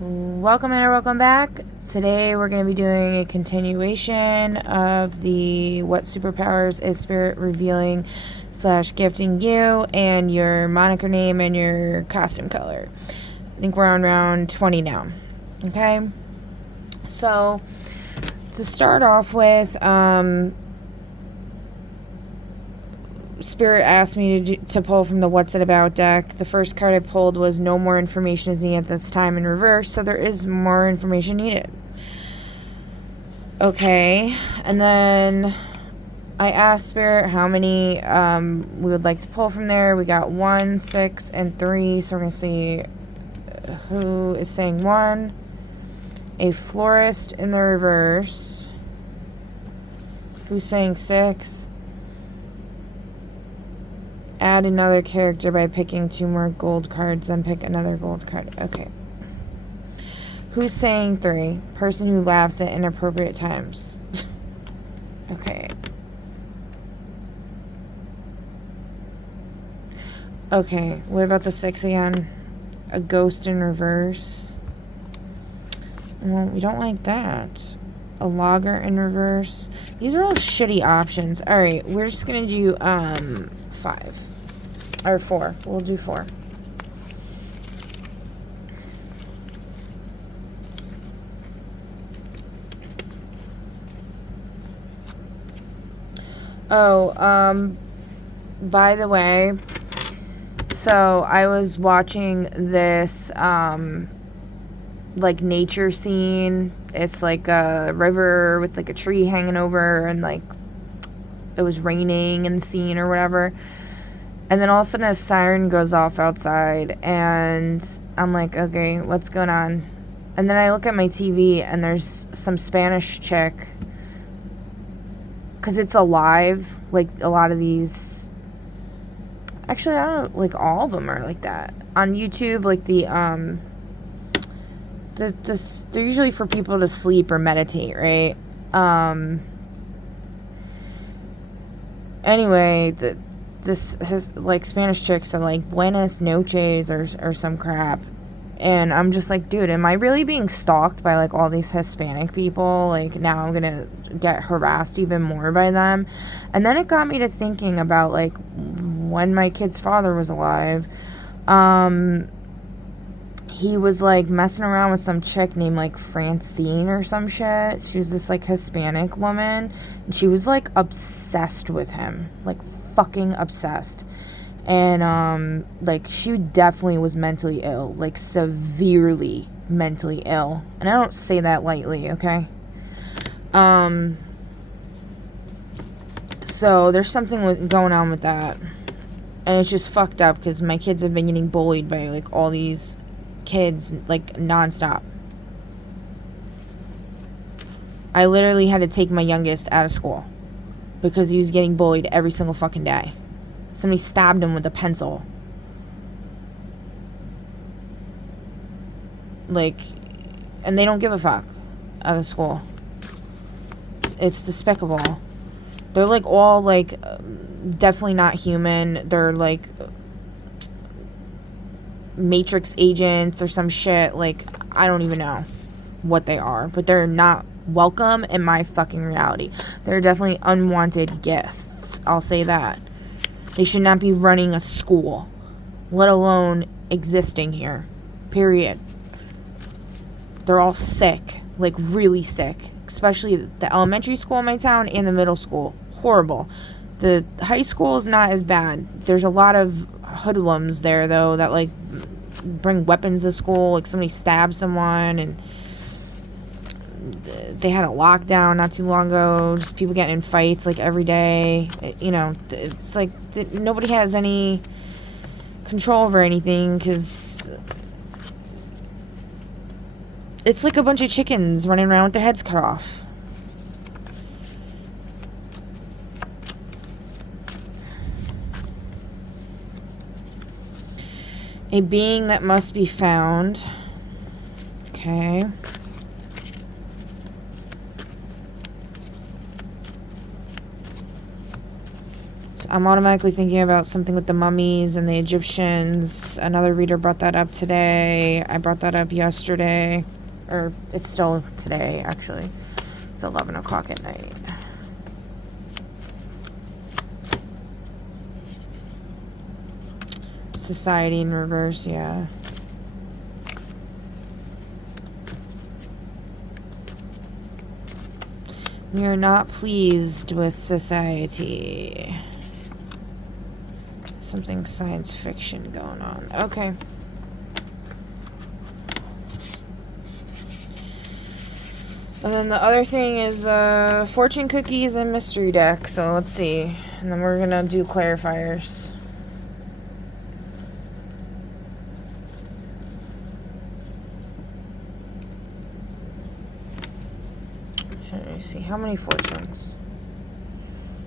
Welcome in or welcome back. Today we're going to be doing a continuation of the What Superpowers is Spirit Revealing / Gifting You and your moniker name and your costume color. I think we're on round 20 now. Okay? So, to start off with, Spirit asked me to pull from the What's It About deck. The first card I pulled was No More Information is Needed at this time in reverse, so there is more information needed. Okay, and then I asked Spirit how many we would like to pull from there. We got 1, 6, and 3, so we're going to see who is saying 1. A florist in the reverse. Who's saying 6? Add another character by picking 2 more gold cards, then pick another gold card. Okay. Who's saying 3? Person who laughs at inappropriate times. Okay. Okay, what about the 6 again? A ghost in reverse. Well, we don't like that. A logger in reverse. These are all shitty options. Alright, we're just gonna do 5. Or 4. We'll do 4. Oh, by the way, so I was watching this, like, nature scene. It's like a river with, like, a tree hanging over, and, like, it was raining in the scene or whatever. And then all of a sudden a siren goes off outside, and I'm like, okay, what's going on? And then I look at my TV, and there's some Spanish chick, because it's alive, like a lot of these, actually I don't know, like all of them are like that. On YouTube, like they're usually for people to sleep or meditate, right? Anyway, this like Spanish chick said like Buenas noches or some crap, and I'm just like, dude, am I really being stalked by like all these Hispanic people? Like now I'm gonna get harassed even more by them. And then it got me to thinking about like when my kid's father was alive, he was like messing around with some chick named like Francine or some shit. She was this like Hispanic woman, and she was like obsessed with him, like fucking obsessed. And like she definitely was mentally ill, like severely mentally ill, and I don't say that lightly, okay? So there's something going on with that, and it's just fucked up because my kids have been getting bullied by like all these kids like nonstop. I literally had to take my youngest out of school because he was getting bullied every single fucking day. Somebody stabbed him with a pencil. Like, and they don't give a fuck out of school. It's despicable. They're like all like definitely not human. They're like Matrix agents or some shit. Like, I don't even know what they are, but they're not welcome in my fucking reality. They're definitely unwanted guests, I'll say that. They should not be running a school, let alone existing here, period. They're all sick, like really sick, especially the elementary school in my town and the middle school. Horrible. The high school is not as bad. There's a lot of hoodlums there though that like bring weapons to school, like somebody stabbed someone, and they had a lockdown not too long ago, just people getting in fights like every day. You know, it's like nobody has any control over anything because it's like a bunch of chickens running around with their heads cut off. A being that must be found. Okay. So I'm automatically thinking about something with the mummies and the Egyptians. Another reader brought that up today. I brought that up yesterday. Or it's still today, actually. It's 11 o'clock at night. Society in reverse, yeah. We are not pleased with society. Something science fiction going on. Okay. And then the other thing is fortune cookies and mystery deck. So let's see. And then we're gonna do clarifiers. Let me see. How many fortunes?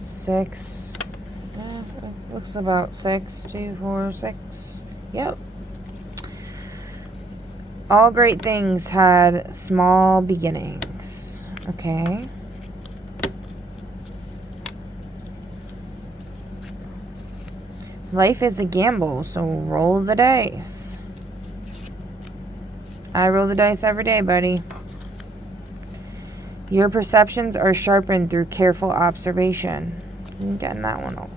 6. Looks about 6. 2, 4, 6. Yep. All great things had small beginnings. Okay. Life is a gamble, so roll the dice. I roll the dice every day, buddy. Your perceptions are sharpened through careful observation. I'm getting that one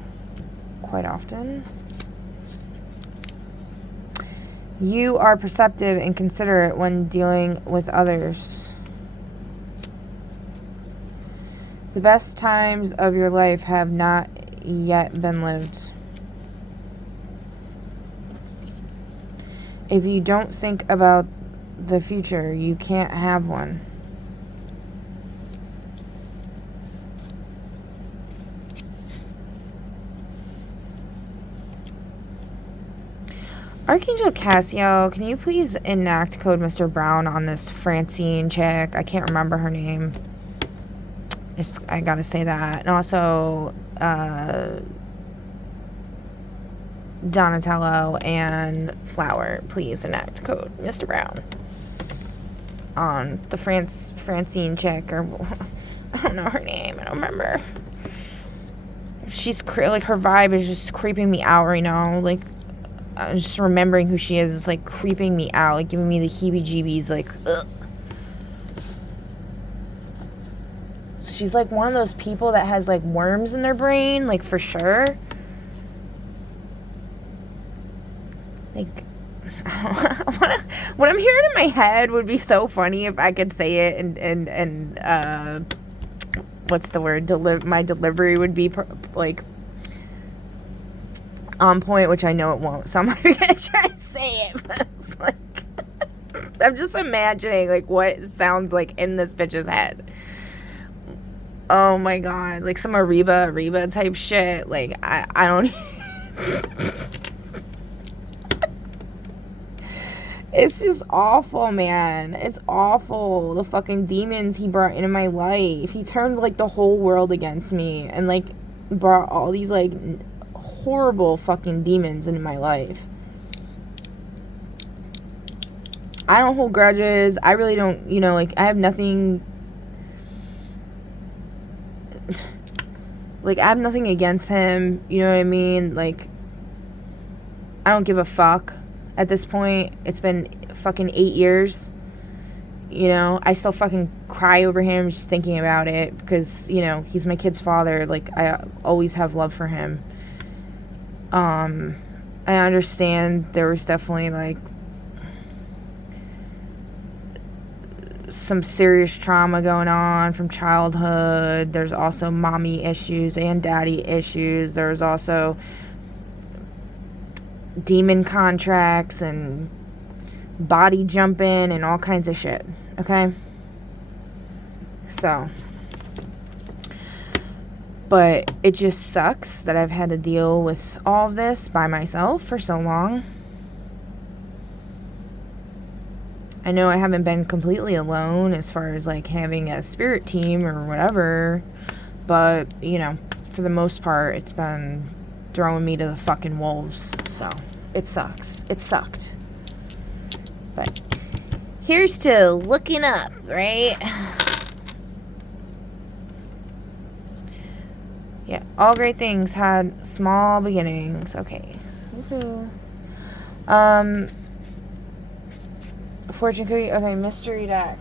quite often. You are perceptive and considerate when dealing with others. The best times of your life have not yet been lived. If you don't think about the future, you can't have one. Archangel Cassiel, can you please enact Code Mr. Brown on this Francine chick? I can't remember her name. I gotta say that. And also, Donatello and Flower, please enact Code Mr. Brown on the Francine chick, or I don't know her name. I don't remember. She's like, her vibe is just creeping me out right now. Like, just remembering who she is like creeping me out, like giving me the heebie-jeebies, like, ugh. She's like one of those people that has like worms in their brain, like, for sure. Like, what I'm hearing in my head would be so funny if I could say it, and what's the word? My delivery would be like on point, which I know it won't, so I'm not gonna try to say it, but it's like, I'm just imagining, like, what it sounds like in this bitch's head. Oh my god, like some Ariba type shit, like, I don't it's just awful, man. It's awful. The fucking demons he brought into my life. He turned, like, the whole world against me, and, like, brought all these, like, horrible fucking demons into my life. I don't hold grudges. I really don't, like, I have nothing, like, I have nothing against him, you know what I mean? Like, I don't give a fuck at this point. It's been fucking 8 years, I still fucking cry over him just thinking about it, because, he's my kid's father. Like, I always have love for him. I understand there was definitely, like, some serious trauma going on from childhood. There's also mommy issues and daddy issues. There's also demon contracts and body jumping and all kinds of shit, okay? So, but it just sucks that I've had to deal with all of this by myself for so long. I know I haven't been completely alone as far as, like, having a spirit team or whatever, but, for the most part, it's been throwing me to the fucking wolves. So, it sucks. It sucked. But here's to looking up, right? Yeah. All great things had small beginnings. Okay. Woohoo. Fortune cookie. Okay, mystery deck.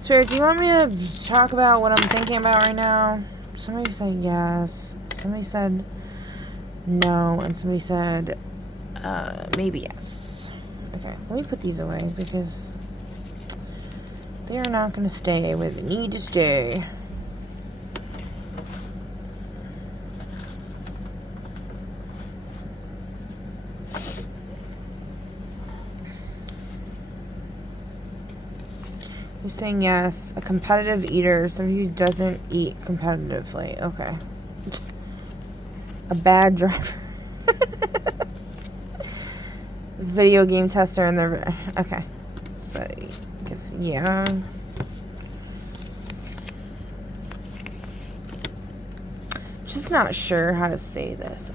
Spirit, do you want me to talk about what I'm thinking about right now? Somebody said yes. Somebody said no. And somebody said maybe yes. Okay, let me put these away because they are not going to stay where they need to stay. Who's saying yes? A competitive eater. Somebody who doesn't eat competitively. Okay. A bad driver. Video game tester in the... Okay. So, I guess, yeah. Just not sure how to say this.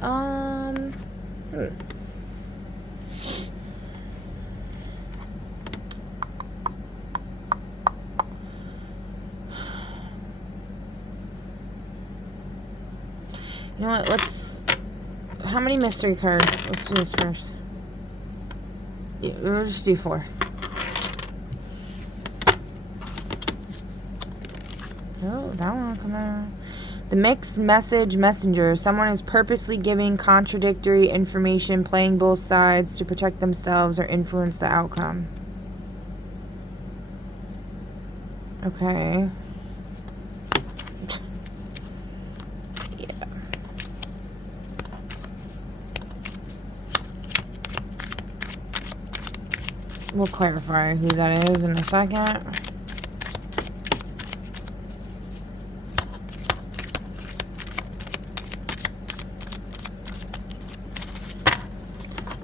You know what, let's... How many mystery cards? Let's do this first. Yeah, we'll just do 4. Oh, that one will come out. The mixed message messenger. Someone is purposely giving contradictory information, playing both sides to protect themselves or influence the outcome. Okay. We'll clarify who that is in a second.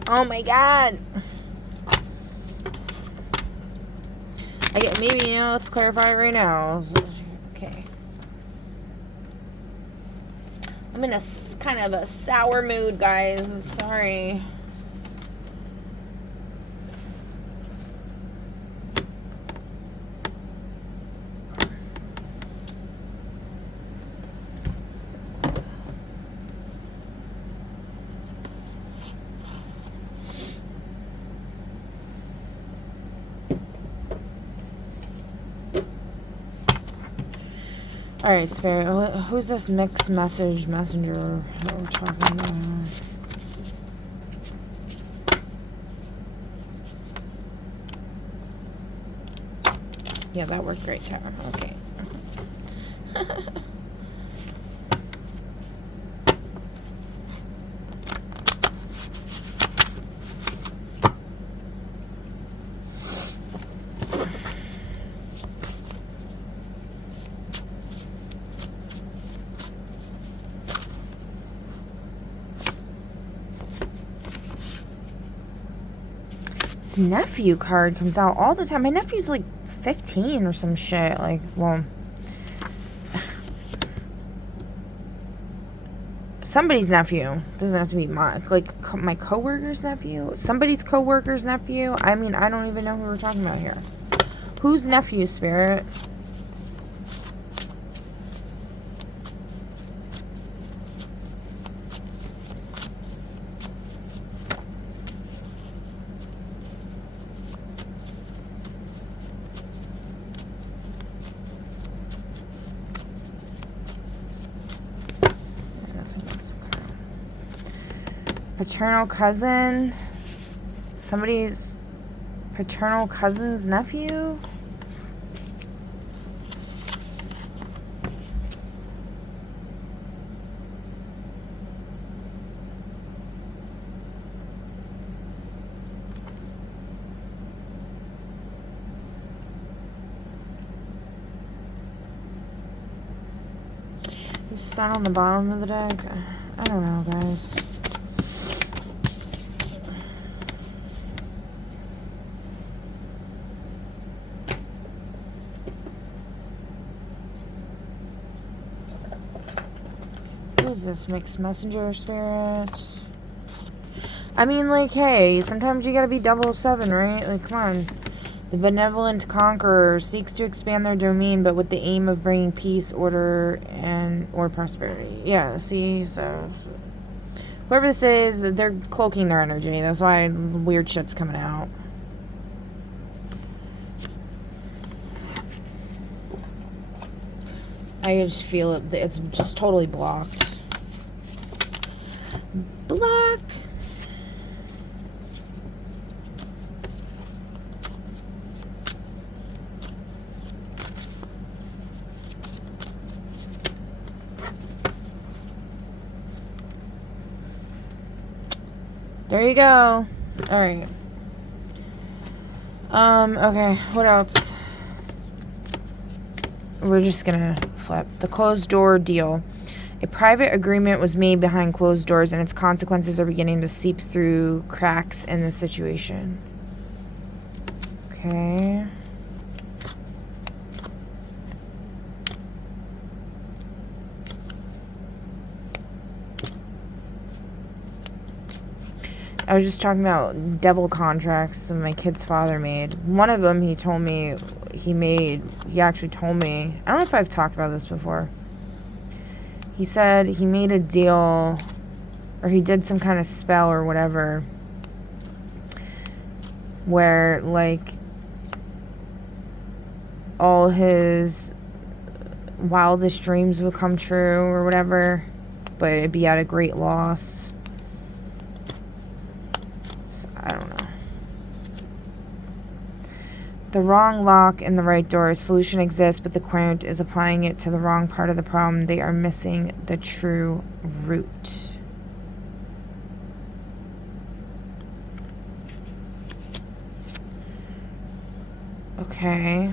Oh my god! Maybe, you know, let's clarify it right now. Okay. I'm in a kind of a sour mood, guys. Sorry. Alright, Spirit. Who's this mixed message messenger that we're talking about? Yeah, that worked great, Tara. Okay. This nephew card comes out all the time. My nephew's like 15 or some shit. Like, well, somebody's nephew. Doesn't have to be my, like, my coworker's nephew. Somebody's coworker's nephew. I mean, I don't even know who we're talking about here. Whose nephew, Spirit? Paternal cousin? Somebody's paternal cousin's nephew? Sun on the bottom of the deck? I don't know, guys. Who is this? Mixed messenger spirits? I mean, like, hey, sometimes you gotta be 007, right? Like, come on. The benevolent conqueror seeks to expand their domain, but with the aim of bringing peace, order, or prosperity. Yeah, see? So, whoever this is, they're cloaking their energy. That's why weird shit's coming out. I just feel it. It's just totally blocked. Block. There you go. Alright. Okay, what else? We're just gonna flip. The closed door deal. A private agreement was made behind closed doors, and its consequences are beginning to seep through cracks in the situation. Okay. I was just talking about devil contracts that my kid's father made. One of them he told me he actually told me, I don't know if I've talked about this before. He said he made a deal, or he did some kind of spell or whatever, where, like, all his wildest dreams would come true or whatever, but it'd be at a great loss. I don't know. The wrong lock in the right door. A solution exists, but the querent is applying it to the wrong part of the problem. They are missing the true root. Okay.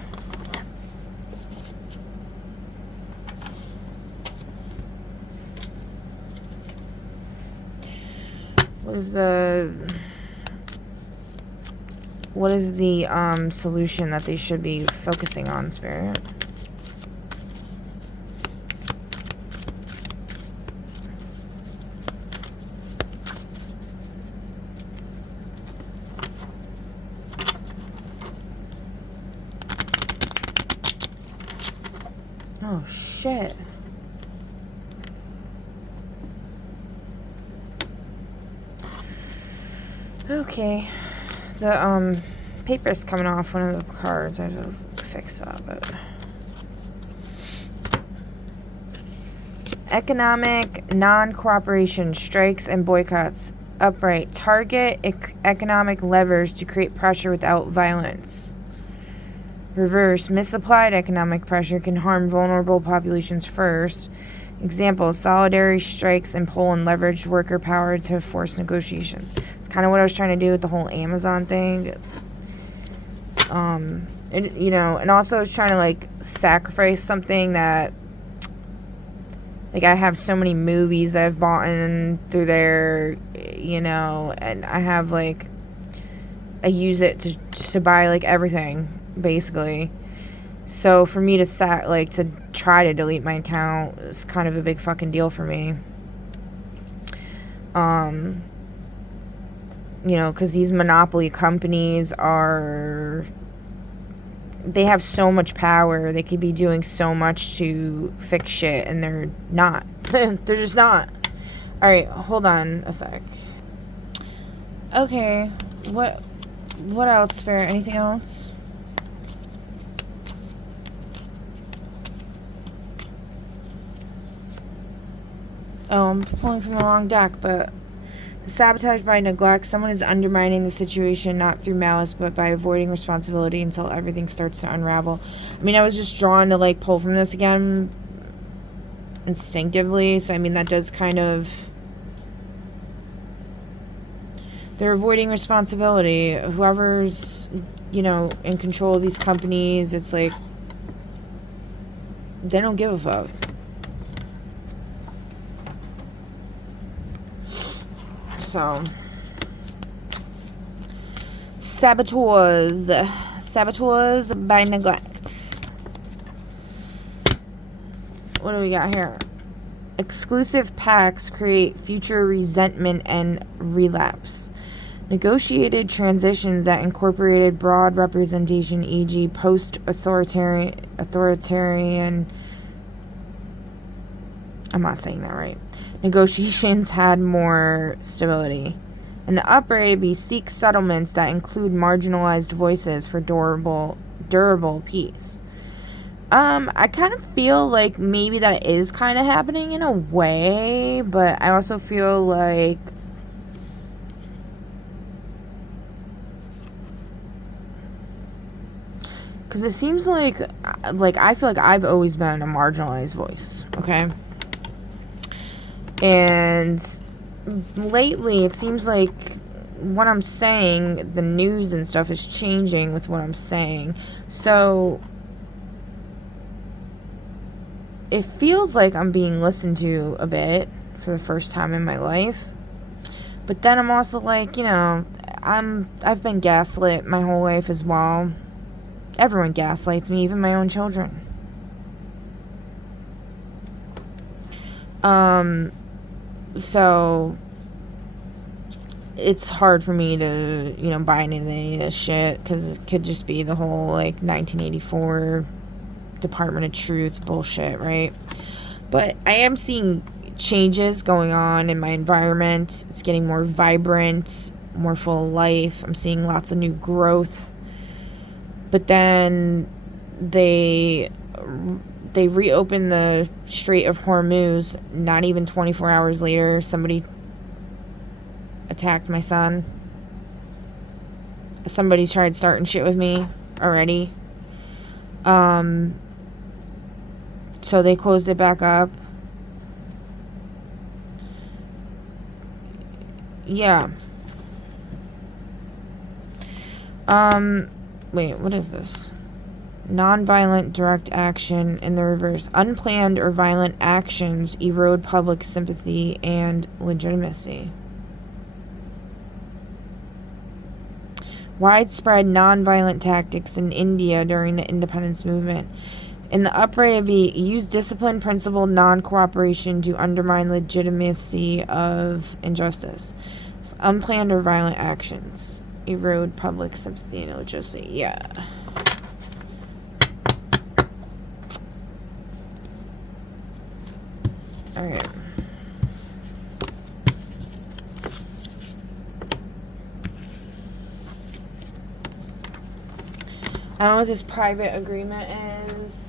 What is the solution that they should be focusing on, Spirit? Oh, shit. Okay. The, paper's coming off one of the cards. I have to fix that, but... Economic non-cooperation, strikes and boycotts. Upright. Target economic levers to create pressure without violence. Reverse. Misapplied economic pressure can harm vulnerable populations first. Example, solidarity strikes in Poland leveraged worker power to force negotiations. It's kind of what I was trying to do with the whole Amazon thing. It's, you know, and also I was trying to, like, sacrifice something that, like, I have so many movies that I've bought in through there, you know, and I have, like, I use it to buy, like, everything, basically. So for me to to try to delete my account is kind of a big fucking deal for me. You know, because these monopoly companies they have so much power. They could be doing so much to fix shit, and they're not. They're just not. Alright, hold on a sec. Okay, what else, Spirit? Anything else? Oh, I'm pulling from the wrong deck, but... Sabotage by neglect. Someone is undermining the situation, not through malice, but by avoiding responsibility until everything starts to unravel. I mean, I was just drawn to, like, pull from this again instinctively, so, I mean, that does kind of... They're avoiding responsibility. Whoever's, you know, in control of these companies, it's like... They don't give a fuck. So, saboteurs by neglect. What do we got here? Exclusive pacts create future resentment and relapse. Negotiated transitions that incorporated broad representation, e.g., post-authoritarian. I'm not saying that right. Negotiations had more stability. And the upper be seek settlements that include marginalized voices for durable peace. I kind of feel like maybe that is kind of happening in a way, but I also feel like because it seems like I feel like I've always been a marginalized voice, okay? And lately it seems like what I'm saying, the news and stuff is changing with what I'm saying. So it feels like I'm being listened to a bit for the first time in my life. But then I'm also like, you know, I've been gaslit my whole life as well. Everyone gaslights me, even my own children. So it's hard for me to, you know, buy into any of this shit, because it could just be the whole, like, 1984 Department of Truth bullshit, right? But I am seeing changes going on in my environment. It's getting more vibrant, more full of life. I'm seeing lots of new growth. But then they reopened the Strait of Hormuz. Not even 24 hours later, somebody attacked my son. Somebody tried starting shit with me already. So they closed it back up. Yeah. Wait, what is this? Nonviolent direct action in the reverse. Unplanned or violent actions erode public sympathy and legitimacy. Widespread nonviolent tactics in India during the independence movement. In the upright be use discipline, principled non-cooperation to undermine legitimacy of injustice. So unplanned or violent actions erode public sympathy and legitimacy. Yeah. Alright. I don't know what this private agreement is.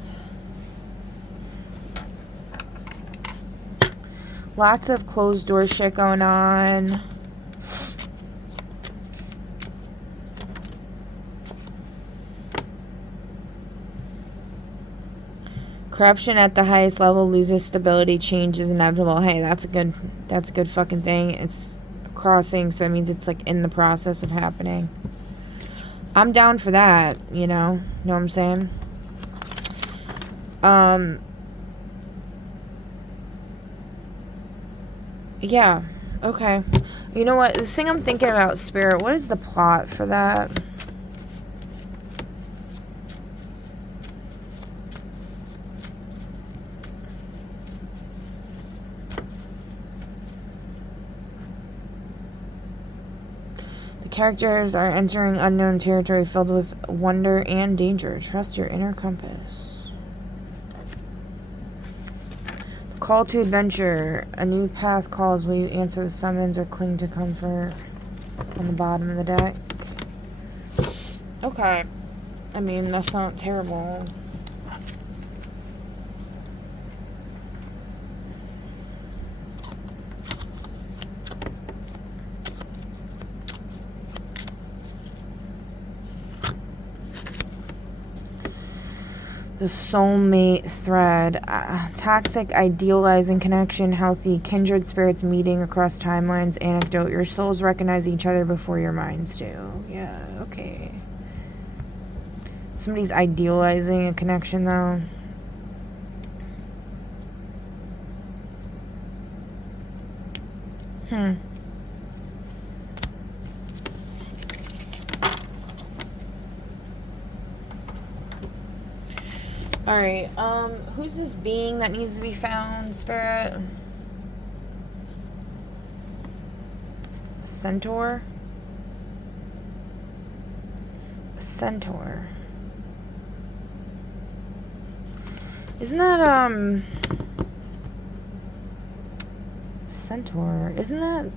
Lots of closed door shit going on. Corruption at the highest level loses stability, change is inevitable. Hey, that's a good fucking thing. It's crossing, so it means it's like in the process of happening. I'm down for that, you know? Know what I'm saying? Yeah. Okay. You know what? The thing I'm thinking about, Spirit, what is the plot for that? Characters are entering unknown territory filled with wonder and danger. Trust your inner compass. The call to adventure. A new path calls. Will you answer the summons or cling to comfort? On the bottom of the deck. Okay. I mean, that's not terrible. The soulmate thread. Toxic, idealizing connection, healthy, kindred spirits meeting across timelines, anecdote. Your souls recognize each other before your minds do. Yeah, okay. Somebody's idealizing a connection, though. Alright, who's this being that needs to be found, Spirit? A centaur? A centaur. Isn't that, centaur? Isn't that...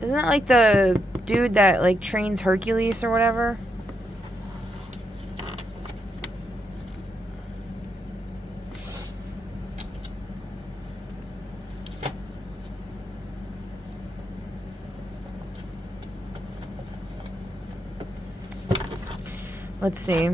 Isn't that like the dude that like trains Hercules or whatever? Let's see.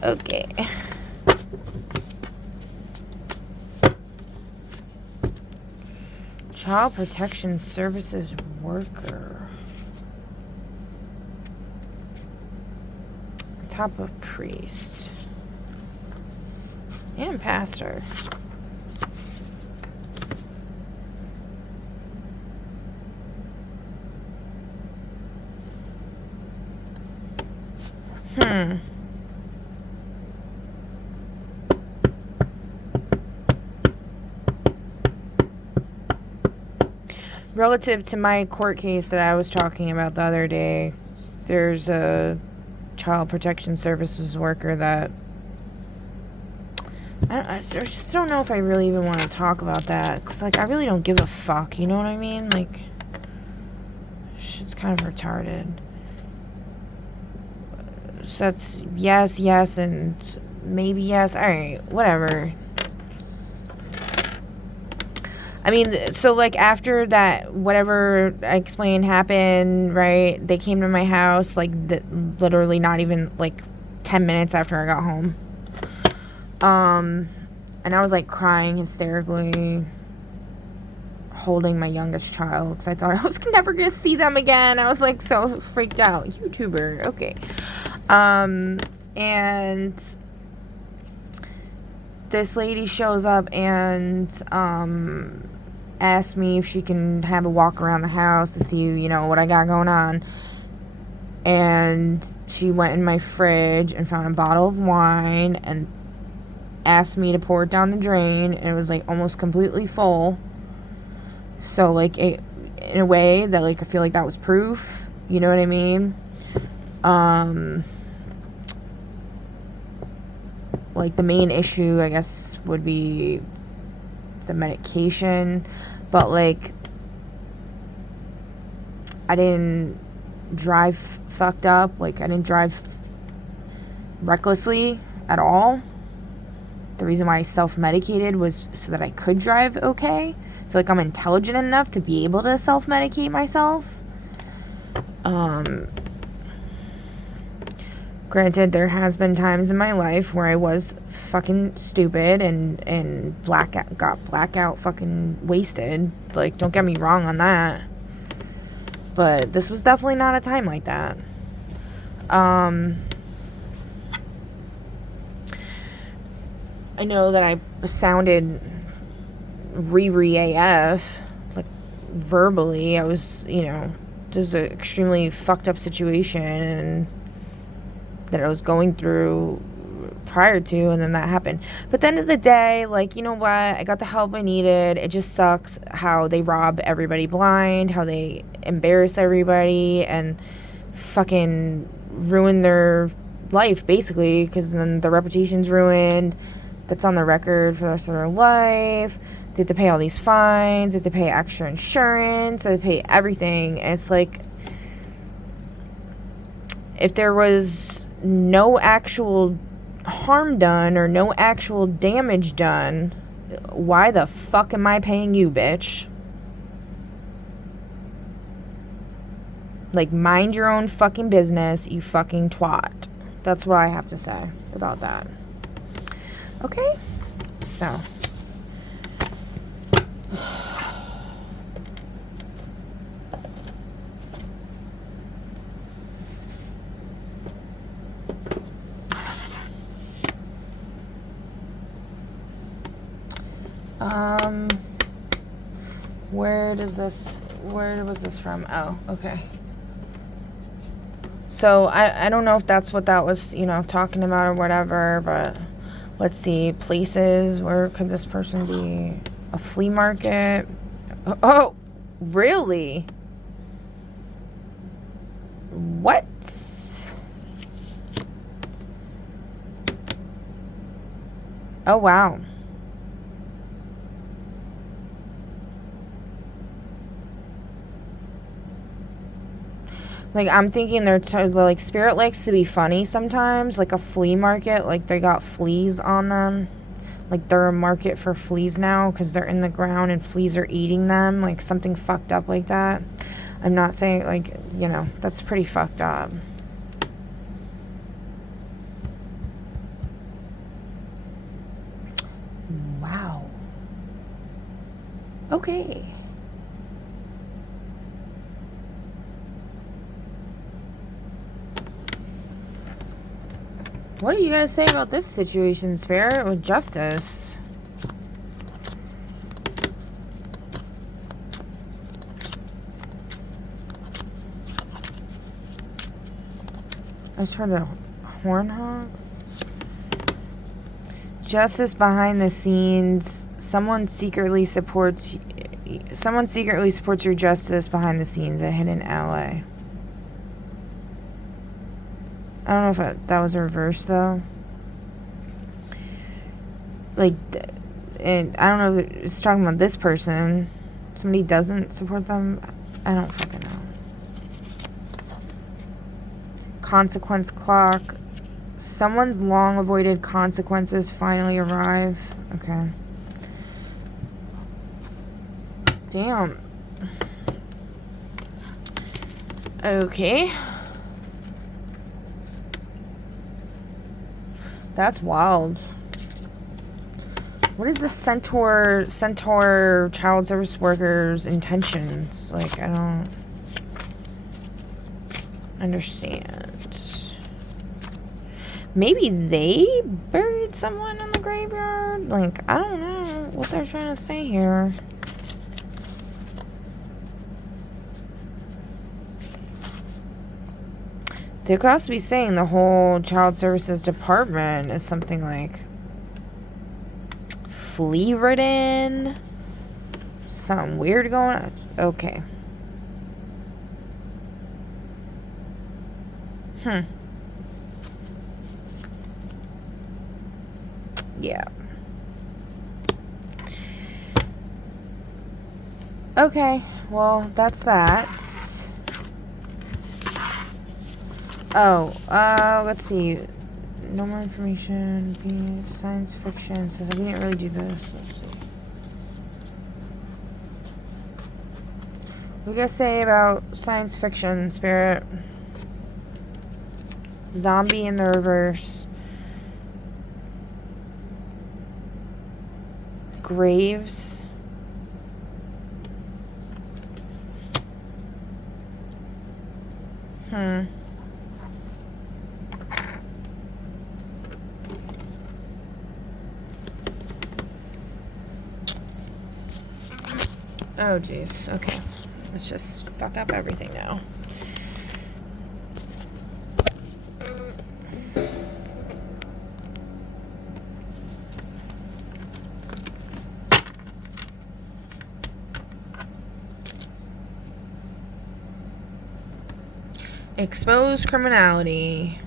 Okay. Child Protection Services worker. Top of priest. And pastor. Relative to my court case that I was talking about the other day, there's a Child Protection Services worker that I just don't know if I really even want to talk about that, because like I really don't give a fuck, you know what I mean? Like, shit's kind of retarded. So that's yes, and maybe yes. Alright, whatever. I mean, so, like, after that, whatever I explained happened, right, they came to my house, like, literally not even, like, 10 minutes after I got home. And I was, like, crying hysterically, holding my youngest child, because I thought I was never going to see them again. I was, like, so freaked out. YouTuber, okay. And this lady shows up and, asked me if she can have a walk around the house to see, you know, what I got going on. And she went in my fridge and found a bottle of wine and asked me to pour it down the drain, and it was like almost completely full. So like it, in a way that like I feel like that was proof, you know what I mean? Like the main issue I guess would be the medication, but like I didn't drive fucked up, like I didn't drive recklessly at all. The reason why I self-medicated was so that I could drive okay. I feel like I'm intelligent enough to be able to self-medicate myself. Granted, there has been times in my life where I was fucking stupid and got blackout fucking wasted. Like, don't get me wrong on that. But this was definitely not a time like that. I know that I sounded AF, like, verbally. I was, you know, there's an extremely fucked up situation that I was going through prior to, and then that happened. But at the end of the day, like, you know what? I got the help I needed. It just sucks how they rob everybody blind, how they embarrass everybody, and fucking ruin their life, basically, because then their reputation's ruined. That's on the record for the rest of their life. They have to pay all these fines. They have to pay extra insurance. They have to pay everything. And it's like, if there was no actual harm done or no actual damage done, why the fuck am I paying you, bitch? Like, mind your own fucking business, you fucking twat. That's what I have to say about that. Okay? So. Where was this from? Oh, okay. So, I don't know if that's what that was, you know, talking about or whatever, but let's see. Places, where could this person be? A flea market? Oh, really? What? Oh, wow. Like, I'm thinking like, Spirit likes to be funny sometimes. Like, a flea market. Like, they got fleas on them. Like, they're a market for fleas now because they're in the ground and fleas are eating them. Like, something fucked up like that. I'm not saying, like, you know, that's pretty fucked up. Wow. Okay. What are you gonna say about this situation, Spirit, with justice? I tried to horn honk. Justice behind the scenes. Someone secretly supports your justice behind the scenes. A hidden ally. I don't know if that was a reverse, though. Like, and I don't know if it's talking about this person. Somebody doesn't support them. I don't fucking know. Consequence clock. Someone's long-avoided consequences finally arrive. Okay. Damn. Okay. That's wild. What is the Centaur child service workers' intentions? Like, I don't understand. Maybe they buried someone in the graveyard? Like, I don't know what they're trying to say here. They could also be saying the whole child services department is something like flea-ridden. Something weird going on. Okay. Yeah. Okay, well, that's that. Oh, let's see. No more information. Science fiction. So we didn't really do this. Let's see. What do you guys say about science fiction, Spirit? Zombie in the reverse. Graves. Oh, jeez. Okay. Let's just fuck up everything now. Expose criminality.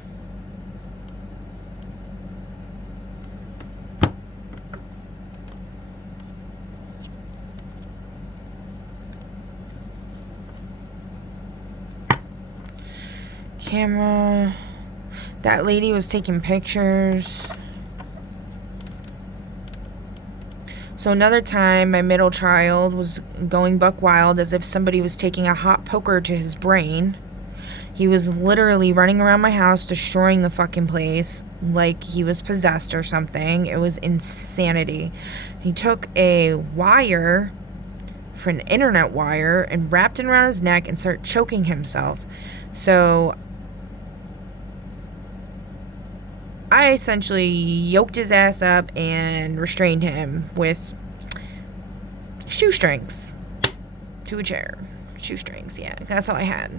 Camera. That lady was taking pictures. So another time, my middle child was going buck wild as if somebody was taking a hot poker to his brain. He was literally running around my house, destroying the fucking place like he was possessed or something. It was insanity. He took a wire, for an internet wire, and wrapped it around his neck and started choking himself. So I essentially yoked his ass up and restrained him with shoestrings to a chair. Shoestrings, yeah, that's all I had.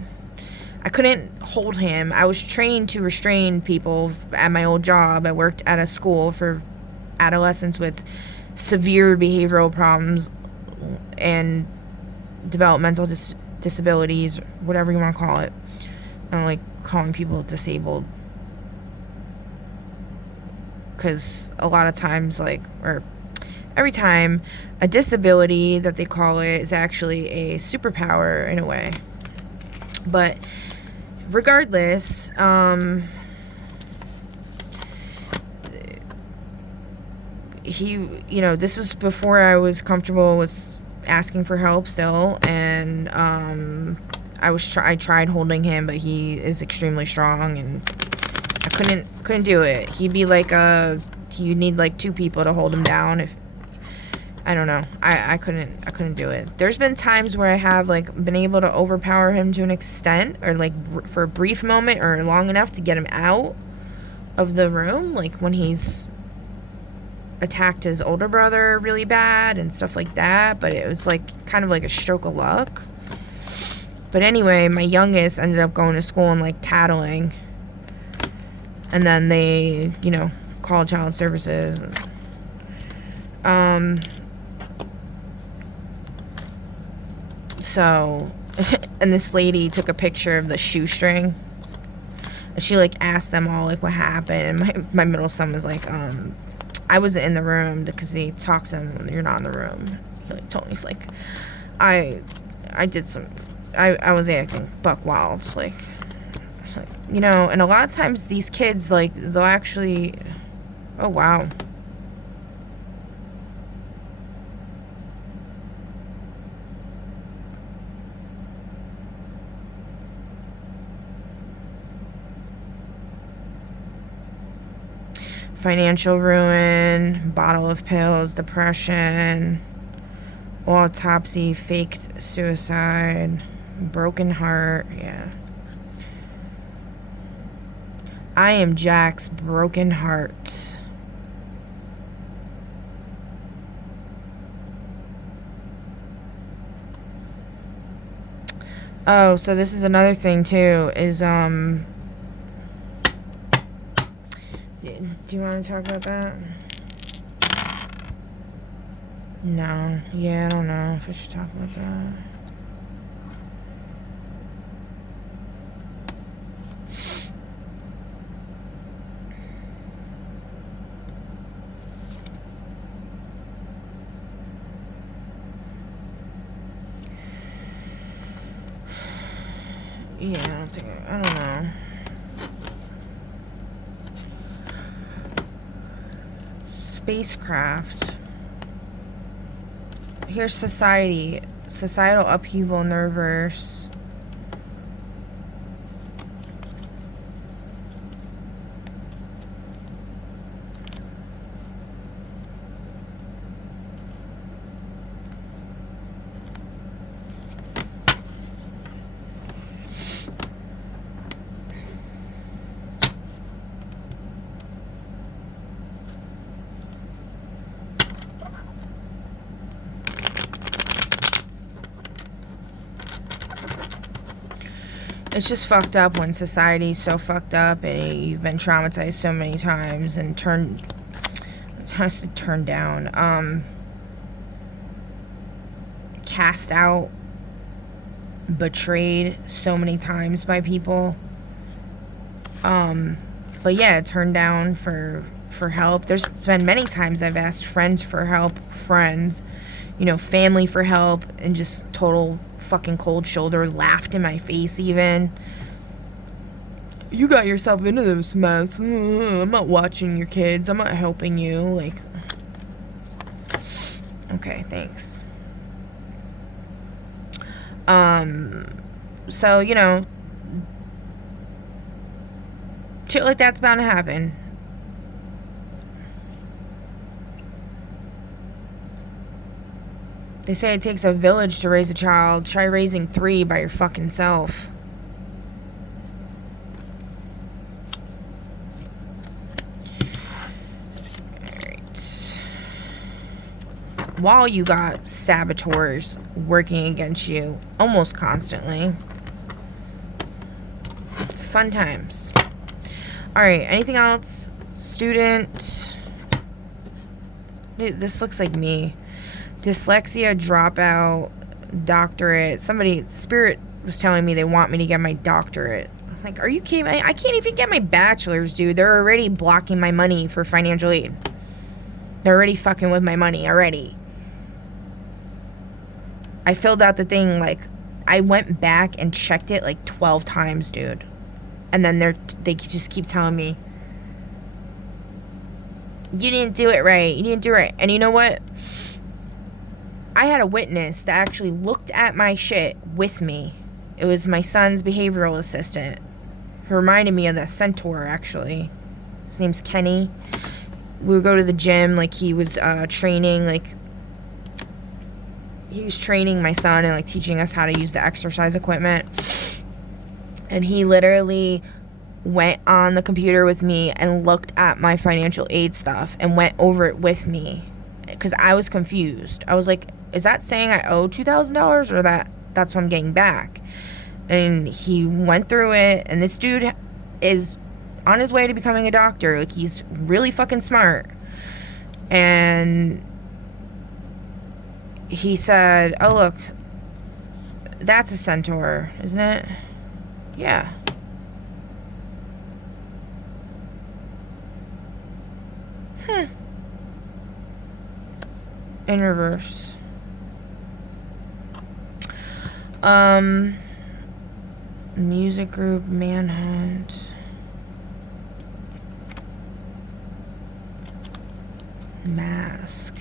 I couldn't hold him. I was trained to restrain people at my old job. I worked at a school for adolescents with severe behavioral problems and developmental disabilities, whatever you want to call it. I don't like calling people disabled, because a lot of times, or every time, a disability that they call it is actually a superpower in a way. But regardless, this was before I was comfortable with asking for help still, and I tried holding him, but he is extremely strong, and I couldn't do it. He'd be like you need like two people to hold him down. If I don't know, I couldn't do it. There's been times where I have like been able to overpower him to an extent, or like for a brief moment or long enough to get him out of the room, like when he's attacked his older brother really bad and stuff like that, but it was like kind of like a stroke of luck. But anyway, my youngest ended up going to school and like tattling, and then they called child services. So and this lady took a picture of the shoestring, and she like asked them all like what happened, and my middle son was like, I wasn't in the room, because he talked to him when you're not in the room. He like told me, he's like, I was acting buck wild, like, and a lot of times these kids, like, they'll actually, oh wow. Financial ruin, bottle of pills, depression, autopsy, faked suicide, broken heart, yeah. I am Jack's broken heart. Oh, so this is another thing too, is do you want to talk about that? No. Yeah, I don't know if I should talk about that. Yeah, I don't know. Spacecraft. Here's societal upheaval in the reverse. It's just fucked up when society's so fucked up and you've been traumatized so many times and turned down, cast out, betrayed so many times by people. But yeah, turned down for help. There's been many times I've asked friends for help, family for help, and just total fucking cold shoulder, laughed in my face even. You got yourself into this mess. I'm not watching your kids. I'm not helping you. Like, okay, thanks. So, Shit like that's bound to happen. They say it takes a village to raise a child. Try raising 3 by your fucking self. Alright. While you got saboteurs working against you almost constantly. Fun times. Alright, anything else? Student. This looks like me. Dyslexia, dropout, doctorate. Somebody, Spirit was telling me they want me to get my doctorate. I'm like, are you kidding me? I can't even get my bachelor's, dude. They're already blocking my money for financial aid. They're already fucking with my money already. I filled out the thing, like, I went back and checked it like 12 times, dude. And then they just keep telling me, you didn't do it right. You didn't do it right. And you know what? I had a witness that actually looked at my shit with me. It was my son's behavioral assistant, who reminded me of the centaur, actually. His name's Kenny. We would go to the gym, like, he was training, like, he was training my son and, like, teaching us how to use the exercise equipment. And he literally went on the computer with me and looked at my financial aid stuff and went over it with me. Because I was confused. I was like, is that saying I owe $2,000 or that's what I'm getting back? And he went through it, and this dude is on his way to becoming a doctor. Like, he's really fucking smart. And he said, oh, look, that's a centaur, isn't it? Yeah. In reverse. Music group, Manhunt. Mask.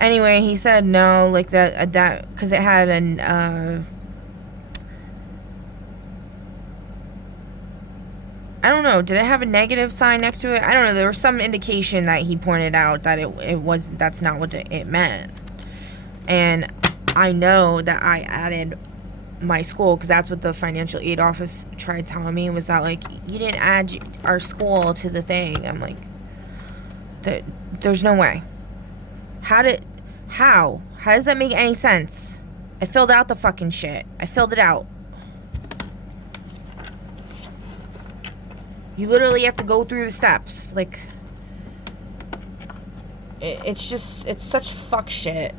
Anyway, he said no, like that, because it had an, I don't know, did it have a negative sign next to it? I don't know, there was some indication that he pointed out that that's not what it meant. And I know that I added my school, because that's what the financial aid office tried telling me, was that, like, you didn't add our school to the thing. I'm like, there's no way. How does that make any sense? I filled out the fucking shit. I filled it out. You literally have to go through the steps. Like, it's such fuck shit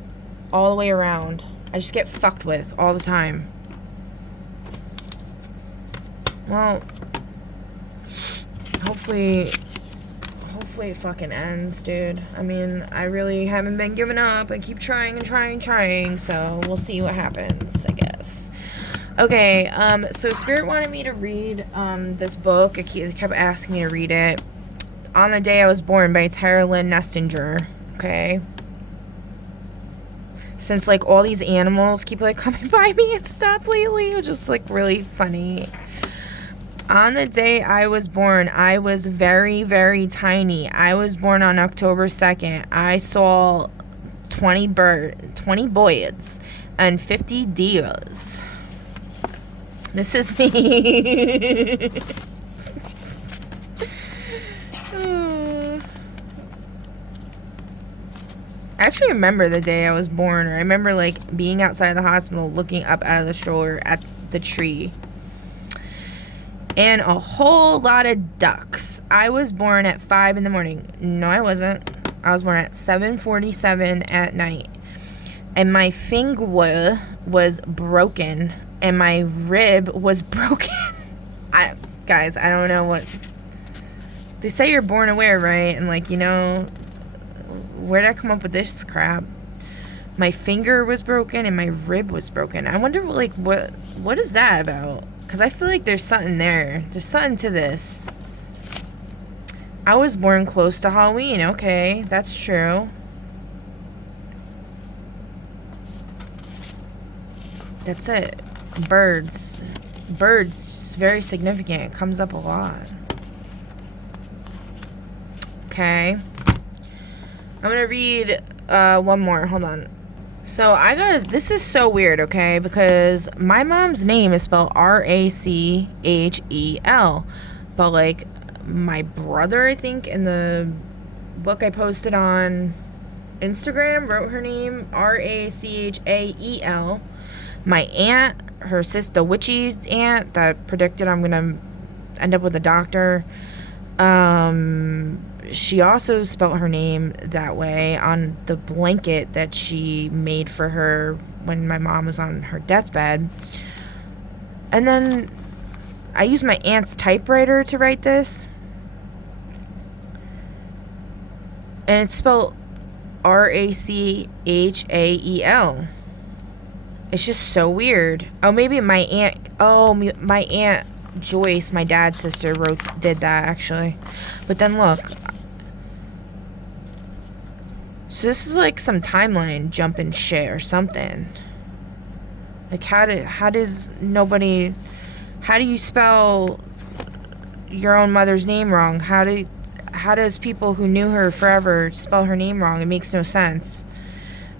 all the way around. I just get fucked with all the time. Well, hopefully it fucking ends, dude. I mean, I really haven't been giving up. I keep trying, so we'll see what happens, I guess. Okay, so Spirit wanted me to read, this book. It kept asking me to read it. On the Day I Was Born by Tara Lynn Nestinger, okay? Since, like, all these animals keep, like, coming by me and stuff lately, which is, like, really funny. On the day I was born, I was very, very tiny. I was born on October 2nd. I saw 20 boys and 50 divas. This is me. I actually remember the day I was born. I remember, like, being outside of the hospital, looking up out of the stroller at the tree. And a whole lot of ducks. I was born at 5 in the morning. No, I wasn't. I was born at 7:47 at night. And my finger was broken. And my rib was broken. Guys, I don't know what... They say you're born aware, right? And, like, you know... Where did I come up with this crap? My finger was broken and my rib was broken. I wonder, like, what is that about? Because I feel like there's something there. There's something to this. I was born close to Halloween. Okay, that's true. That's it. Birds. Birds, very significant. It comes up a lot. Okay. I'm gonna read one more. Hold on. So this is so weird, okay? Because my mom's name is spelled Rachel. But, like, my brother, I think, in the book I posted on Instagram, wrote her name Rachel. My aunt, her sister, the witchy aunt that predicted I'm gonna end up with a doctor, she also spelled her name that way on the blanket that she made for her when my mom was on her deathbed. And then I used my aunt's typewriter to write this. And it's spelled Rachel. It's just so weird. Oh, maybe my aunt Joyce, my dad's sister, did that, actually. But then look. So this is like some timeline jumping shit or something. Like, how do you spell your own mother's name wrong? How does people who knew her forever spell her name wrong? It makes no sense.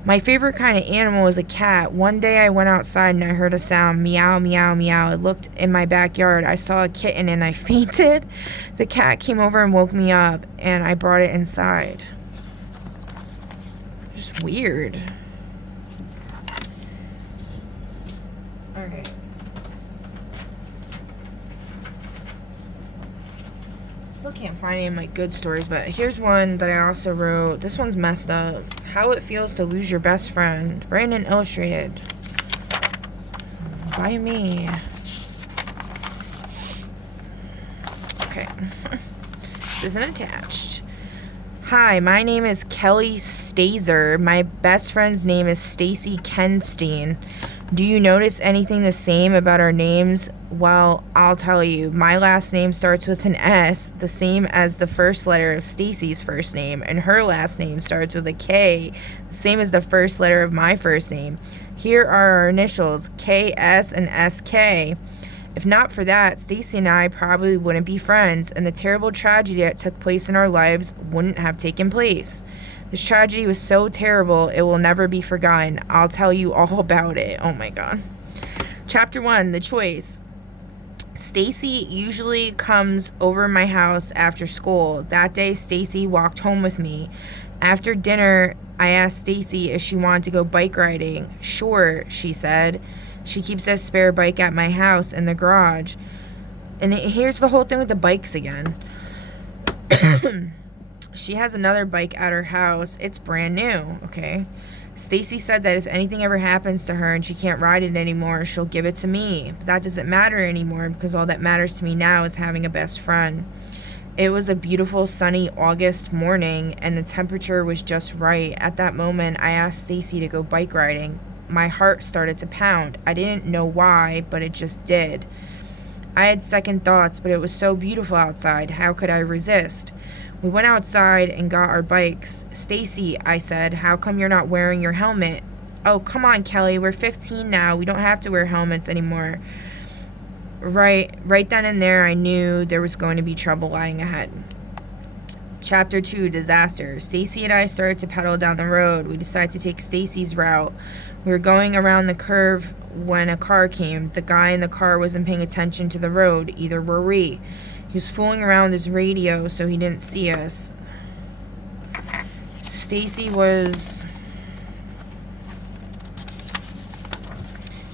My favorite kind of animal is a cat. One day I went outside and I heard a sound, meow, meow, meow. I looked in my backyard. I saw a kitten and I fainted. The cat came over and woke me up, and I brought it inside. Just weird. Okay. Still can't find any of my good stories, but here's one that I also wrote. This one's messed up. How it feels to lose your best friend. Brandon Illustrated. By me. Okay. This isn't attached. Hi, my name is Kelly Stazer. My best friend's name is Stacy Kenstein. Do you notice anything the same about our names? Well, I'll tell you. My last name starts with an S, the same as the first letter of Stacy's first name, and her last name starts with a K, the same as the first letter of my first name. Here are our initials, KS and SK. If not for that, Stacy and I probably wouldn't be friends, and the terrible tragedy that took place in our lives wouldn't have taken place. This tragedy was so terrible, it will never be forgotten. I'll tell you all about it. Oh my God. Chapter 1, The Choice. Stacy usually comes over my house after school. That day, Stacy walked home with me. After dinner, I asked Stacy if she wanted to go bike riding. Sure, she said. She keeps a spare bike at my house in the garage. And here's the whole thing with the bikes again. She has another bike at her house. It's brand new, okay? Stacy said that if anything ever happens to her and she can't ride it anymore, she'll give it to me. But that doesn't matter anymore because all that matters to me now is having a best friend. It was a beautiful sunny August morning and the temperature was just right. At that moment, I asked Stacy to go bike riding. My heart started to pound. I didn't know why, but it just did. I had second thoughts, but it was so beautiful outside. How could I resist? We went outside and got our bikes. Stacy, I said, how come you're not wearing your helmet? Oh, come on, Kelly. We're 15 now. We don't have to wear helmets anymore. Right then and there, I knew there was going to be trouble lying ahead. Chapter 2, Disaster. Stacy and I started to pedal down the road. We decided to take Stacy's route. We were going around the curve when a car came. The guy in the car wasn't paying attention to the road. Either were we. He was fooling around with his radio so he didn't see us. Stacy was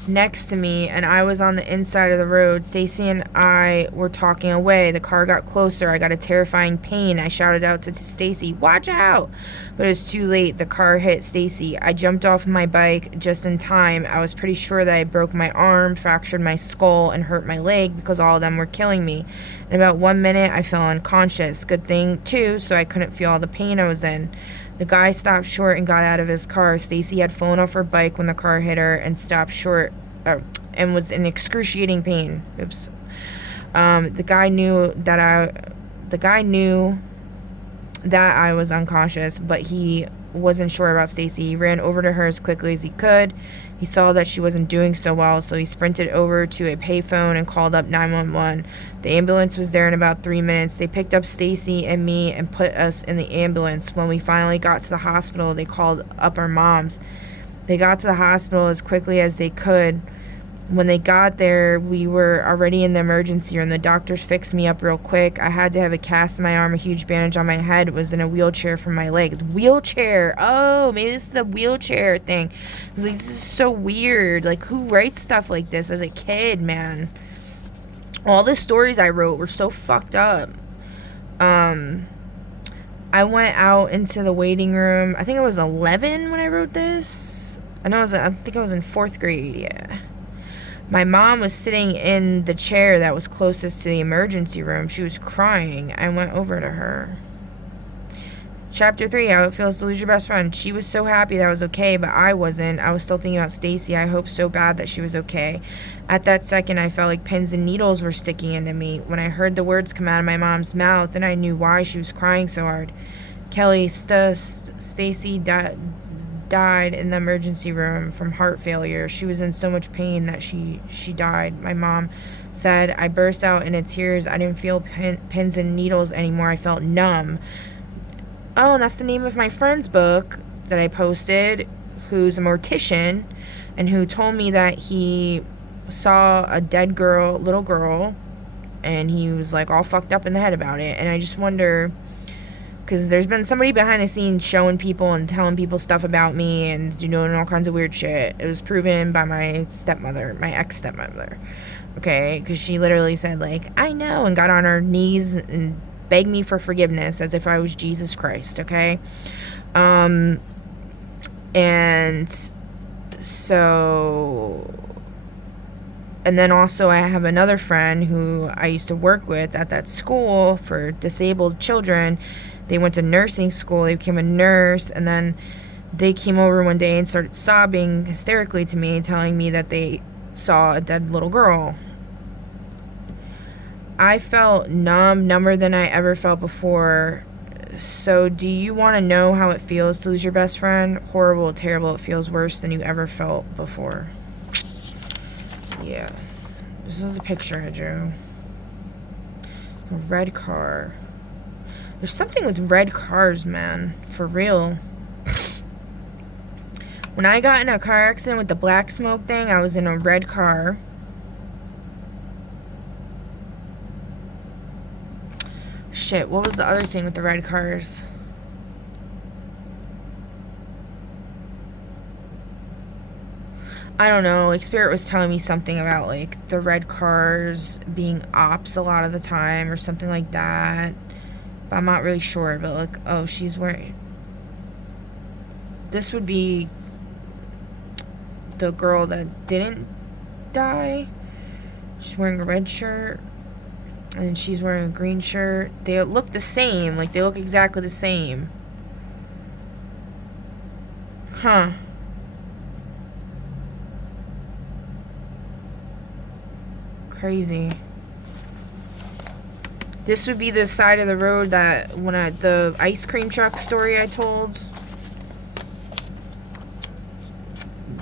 next to me and I was on the inside of the road. Stacy and I were talking away. The car got closer. I got a terrifying pain. I shouted out to Stacy, "Watch out!" But it was too late. The car hit Stacy. I jumped off my bike just in time. I was pretty sure that I broke my arm, fractured my skull, and hurt my leg because all of them were killing me. In about 1 minute, I fell unconscious. Good thing, too, so I couldn't feel all the pain I was in. The guy stopped short and got out of his car. Stacy had flown off her bike when the car hit her and stopped short and was in excruciating pain. Oops. The guy knew that I was unconscious, but he wasn't sure about Stacy. He ran over to her as quickly as he could. He saw that she wasn't doing so well, so he sprinted over to a payphone and called up 911. The ambulance was there in about 3 minutes. They picked up Stacy and me and put us in the ambulance. When we finally got to the hospital, they called up our moms. They got to the hospital as quickly as they could. When they got there, we were already in the emergency room. The doctors fixed me up real quick. I had to have a cast in my arm, a huge bandage on my head. Was in a wheelchair for my leg. Wheelchair. Oh, maybe this is a wheelchair thing. Like, this is so weird. Like, who writes stuff like this as a kid, man? All the stories I wrote were so fucked up. I went out into the waiting room. I think I was 11 when I wrote this. I think I was in 4th grade, yeah. My mom was sitting in the chair that was closest to the emergency room. She was crying. I went over to her. Chapter 3, how it feels to lose your best friend. She was so happy that I was okay, but I wasn't. I was still thinking about Stacy. I hoped so bad that she was okay. At that second, I felt like pins and needles were sticking into me. When I heard the words come out of my mom's mouth, then I knew why she was crying so hard. Kelly, Stacy died in the emergency room from heart failure. She was in so much pain that she died. My mom said, I burst out into tears. I didn't feel pins and needles anymore. I felt numb. Oh, and that's the name of my friend's book that I posted, who's a mortician, and who told me that he saw a dead little girl, and he was like all fucked up in the head about it. And I just wonder, because there's been somebody behind the scenes showing people and telling people stuff about me and doing all kinds of weird shit. It was proven by my ex-stepmother. Okay, because she literally said, like, I know, and got on her knees and begged me for forgiveness as if I was Jesus Christ, okay? And so... And then also I have another friend who I used to work with at that school for disabled children. They went to nursing school. They became a nurse. And then they came over one day and started sobbing hysterically to me, telling me that they saw a dead little girl. I felt number than I ever felt before. So do you want to know how it feels to lose your best friend? Horrible, terrible. It feels worse than you ever felt before. Yeah. This is a picture I drew. A red car. There's something with red cars, man. For real. When I got in a car accident with the black smoke thing, I was in a red car. Shit, what was the other thing with the red cars? I don't know, like, Spirit was telling me something about, like, the red cars being ops a lot of the time or something like that. But I'm not really sure, but, like, oh, she's wearing... This would be the girl that didn't die. She's wearing a red shirt. And she's wearing a green shirt. They look the same. Like, they look exactly the same. Huh. Crazy. This would be the side of the road that the ice cream truck story I told.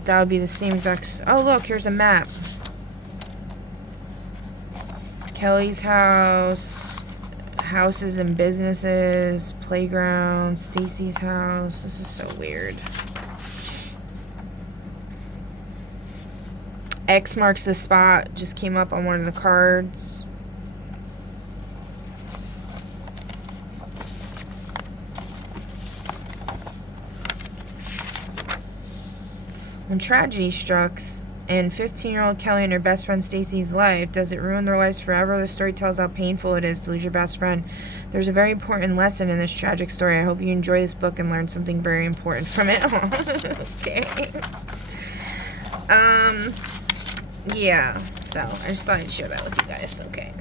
That would be the same exact... Oh, look, here's a map. Kelly's house, houses and businesses, playground, Stacy's house. This is so weird. X marks the spot just came up on one of the cards. When tragedy strikes in 15-year-old Kelly and her best friend Stacy's life, does it ruin their lives forever? The story tells how painful it is to lose your best friend. There's a very important lesson in this tragic story. I hope you enjoy this book and learn something very important from it. Okay. Yeah. So, I just thought I'd share that with you guys. Okay.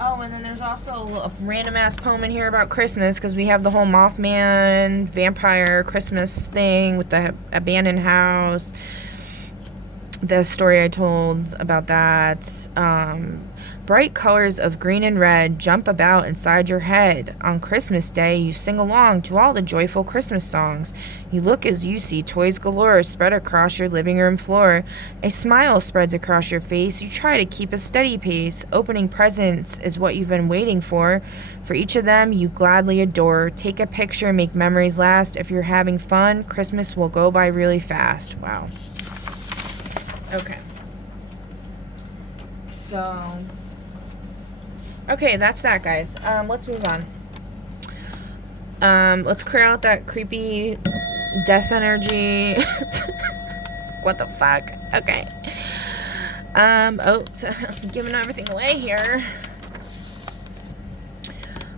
Oh, and then there's also a random-ass poem in here about Christmas, because we have the whole Mothman, vampire Christmas thing with the abandoned house. the story I told about that. Bright colors of green and red jump about inside your head. On Christmas Day, you sing along to all the joyful Christmas songs. You look as you see toys galore spread across your living room floor. A smile spreads across your face. You try to keep a steady pace. Opening presents is what you've been waiting for. For each of them, you gladly adore. Take a picture, make memories last. If you're having fun, Christmas will go by really fast. Wow. Okay. So, okay, that's that, guys. Let's move on. Let's clear out that creepy death energy. What the fuck? Okay. Oh, giving everything away here.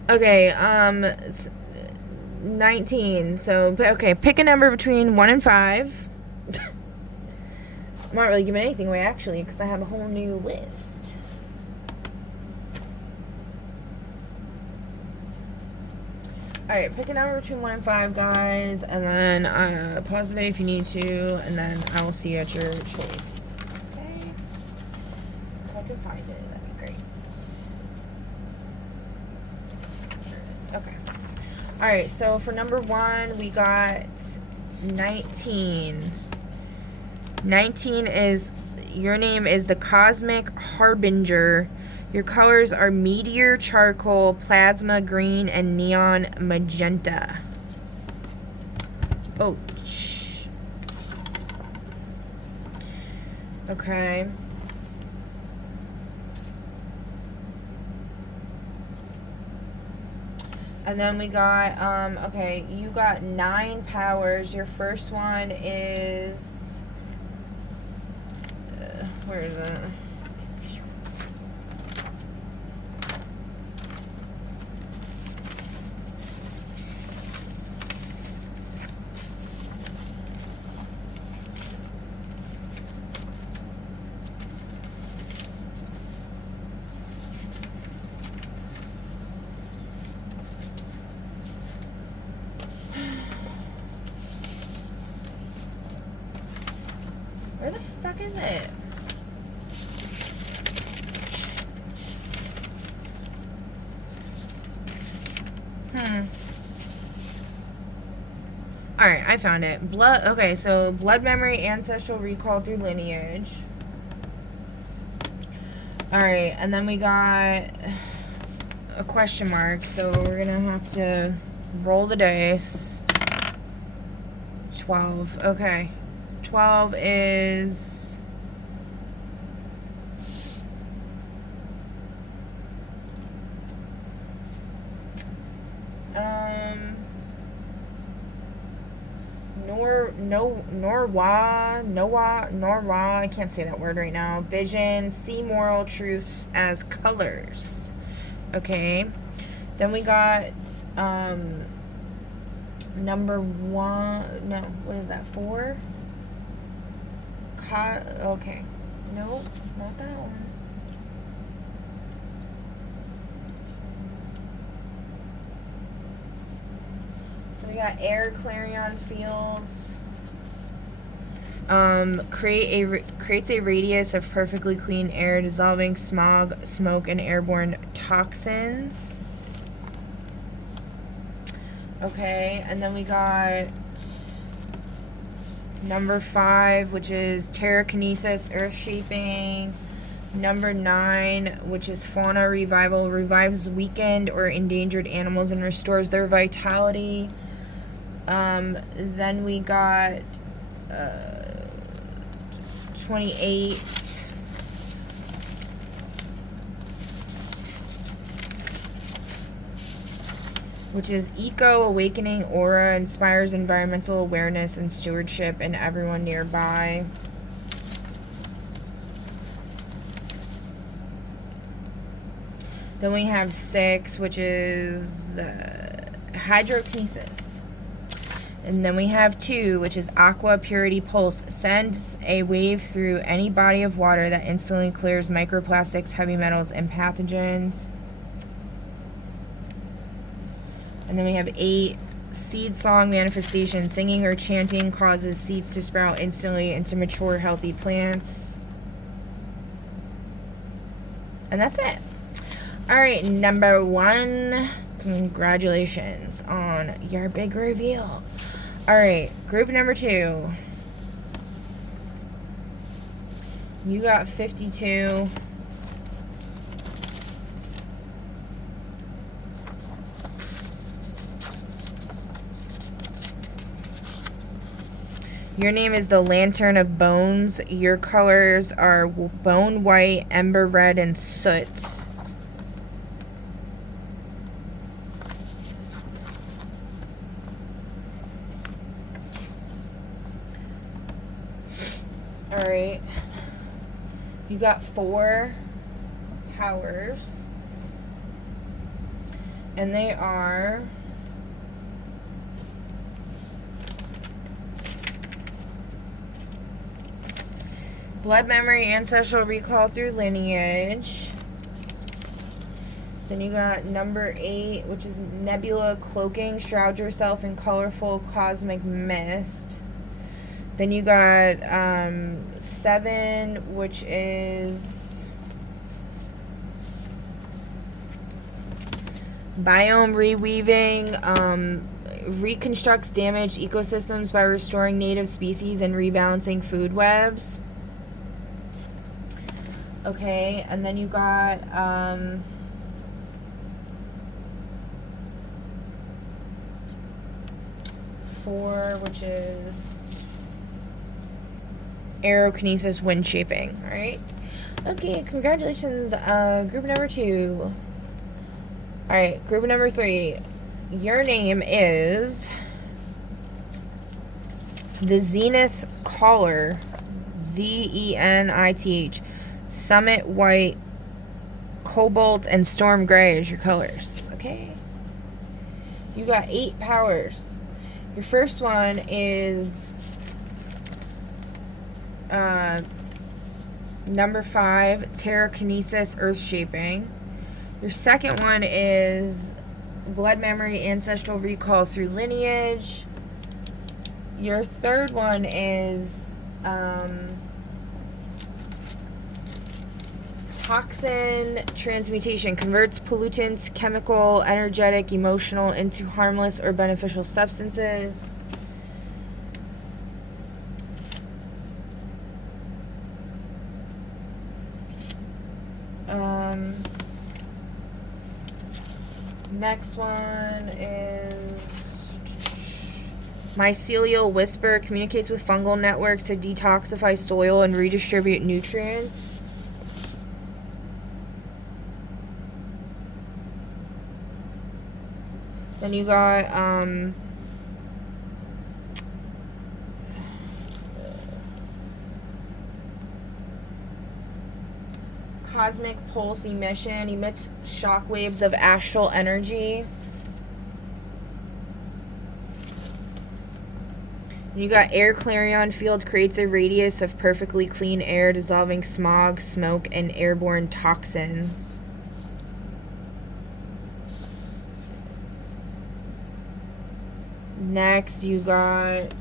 Okay, 19. So, okay, pick a number between 1 and 5. I'm not really giving anything away, actually, because I have a whole new list. Alright, pick a number between 1 and 5, guys, and then pause the video if you need to, and then I will see you at your choice. Okay? If I can find it, that'd be great. There it is. Okay. Alright, so for number 1, we got 19. 19 is, your name is the Cosmic Harbinger. Your colors are meteor, charcoal, plasma green, and neon magenta. Oh, shh. Okay. And then we got, okay, you got 9 powers. Your first one is... where is it? Where the fuck is it? Alright, I found it. Blood. Okay, so blood memory, ancestral recall through lineage. Alright, and then we got a question mark, so we're gonna have to roll the dice. 12. Okay. 12 is... Norwa, I can't say that word right now. Vision, see moral truths as colors. Okay. Then we got, number 1, no, what is that, 4? Okay. Nope, not that one. So we got air clarion fields. Creates a radius of perfectly clean air, dissolving smog, smoke, and airborne toxins. Okay, and then we got number 5, which is Terrakinesis, earth shaping. Number 9, which is Fauna Revival, revives weakened or endangered animals and restores their vitality. Then we got 28, which is Eco Awakening Aura, inspires environmental awareness and stewardship in everyone nearby. Then we have 6, which is Hydrokinesis. And then we have 2, which is Aqua Purity Pulse. Sends a wave through any body of water that instantly clears microplastics, heavy metals, and pathogens. And then we have 8, seed song manifestation. Singing or chanting causes seeds to sprout instantly into mature, healthy plants. And that's it. All right, number 1. Congratulations on your big reveal. All right, group number 2. You got 52. Your name is the Lantern of Bones. Your colors are bone white, ember red, and soot. Alright. You got 4 powers. And they are... blood memory, ancestral recall through lineage. Then you got number 8, which is nebula cloaking. Shroud yourself in colorful cosmic mist. Then you got 7, which is biome reweaving. Reconstructs damaged ecosystems by restoring native species and rebalancing food webs. Okay, and then you got 4, which is aerokinesis wind shaping. All right. Okay, congratulations, group number 2. All right, group number 3. Your name is the Zenith Caller, Zenith. Summit white, cobalt, and storm gray is your colors. Okay. You got 8 powers. Your first one is number 5, Terrakinesis, earth shaping. Your second one is blood memory, ancestral recall through lineage. Your third one is toxin transmutation. Converts pollutants, chemical, energetic, emotional into harmless or beneficial substances. Next one is mycelial whisper. Communicates with fungal networks to detoxify soil and redistribute nutrients. Then you got cosmic pulse emission. Emits shock waves of astral energy. You got air clarion field. Creates a radius of perfectly clean air, dissolving smog, smoke, and airborne toxins. Next, you got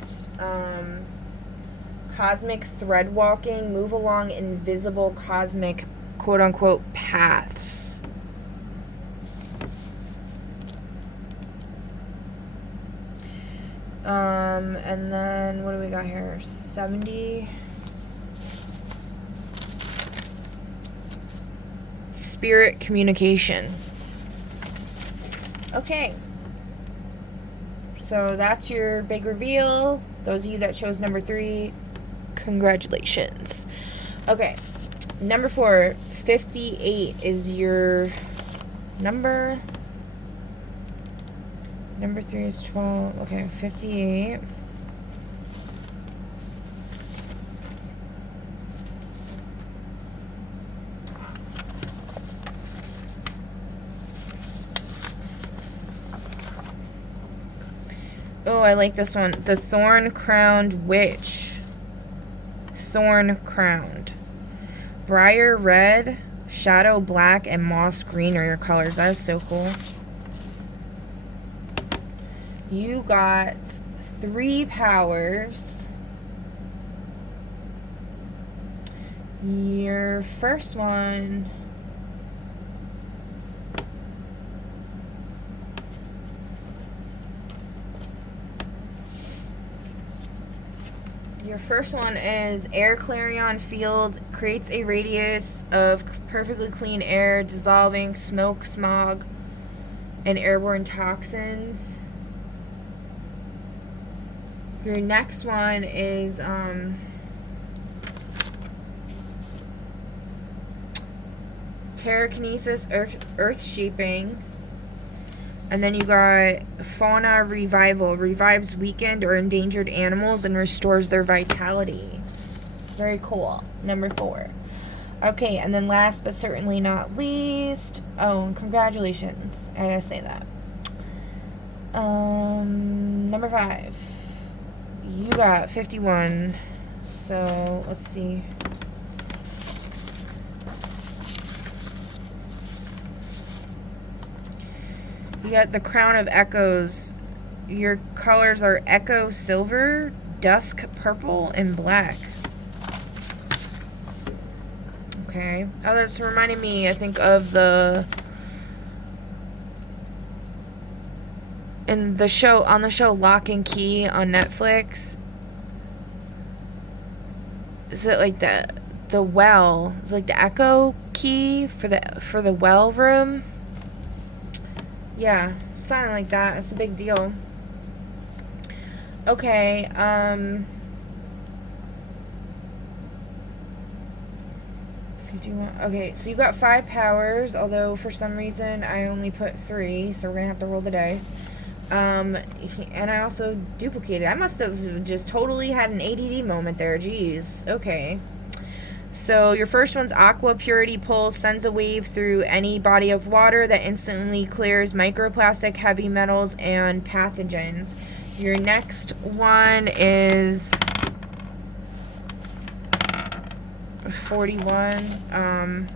cosmic thread walking. Move along invisible cosmic quote-unquote paths. And then what do we got here? 70. Spirit communication. Okay. So that's your big reveal. Those of you that chose number 3, congratulations. Okay. Number 4, 58 is your number. Number 3 is 12. Okay, 58. Oh, I like this one. The Thorn-Crowned Witch. Thorn-Crowned. Briar red, shadow black, and moss green are your colors. That is so cool. You got 3 powers. Your first one... Your first one is Air Clarion Field creates a radius of perfectly clean air, dissolving smoke, smog, and airborne toxins. Your next one is Terrakinesis, earth shaping. And then you got Fauna Revival. Revives weakened or endangered animals and restores their vitality. Very cool. Number 4. Okay, and then last but certainly not least... Oh, congratulations. I gotta say that. Number 5. You got 51. So, let's see... You got the Crown of Echoes. Your colors are Echo Silver, Dusk Purple, and Black. Okay. Oh, that's reminding me, I think, of the... on the show Lock and Key on Netflix. Is it like the well? Is it like the echo key for the well room? Yeah, something like that. It's a big deal. Okay, okay, so you got 5 powers, although for some reason I only put 3, so we're gonna have to roll the dice. And I also duplicated. I must have just totally had an ADD moment there. Jeez. Okay. So your first one's Aqua Purity Pulse, sends a wave through any body of water that instantly clears microplastic, heavy metals, and pathogens. Your next one is 41.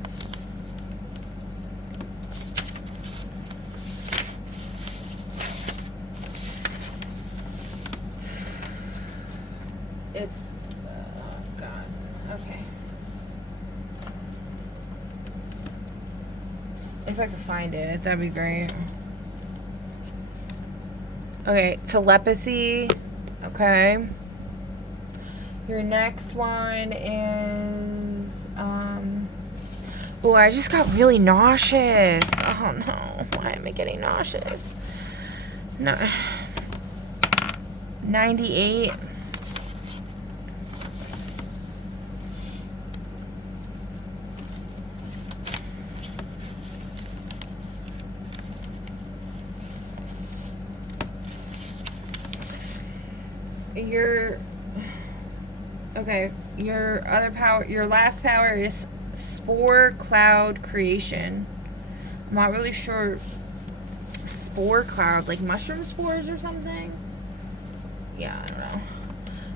It's... God. Okay. If I could find it, that'd be great. Okay, telepathy. Okay. Your next one is, oh, I just got really nauseous. Oh, no. Why am I getting nauseous? No. 98. Your other power, your last power is Spore Cloud Creation. I'm not really sure. Spore Cloud, like mushroom spores or something? Yeah, I don't know.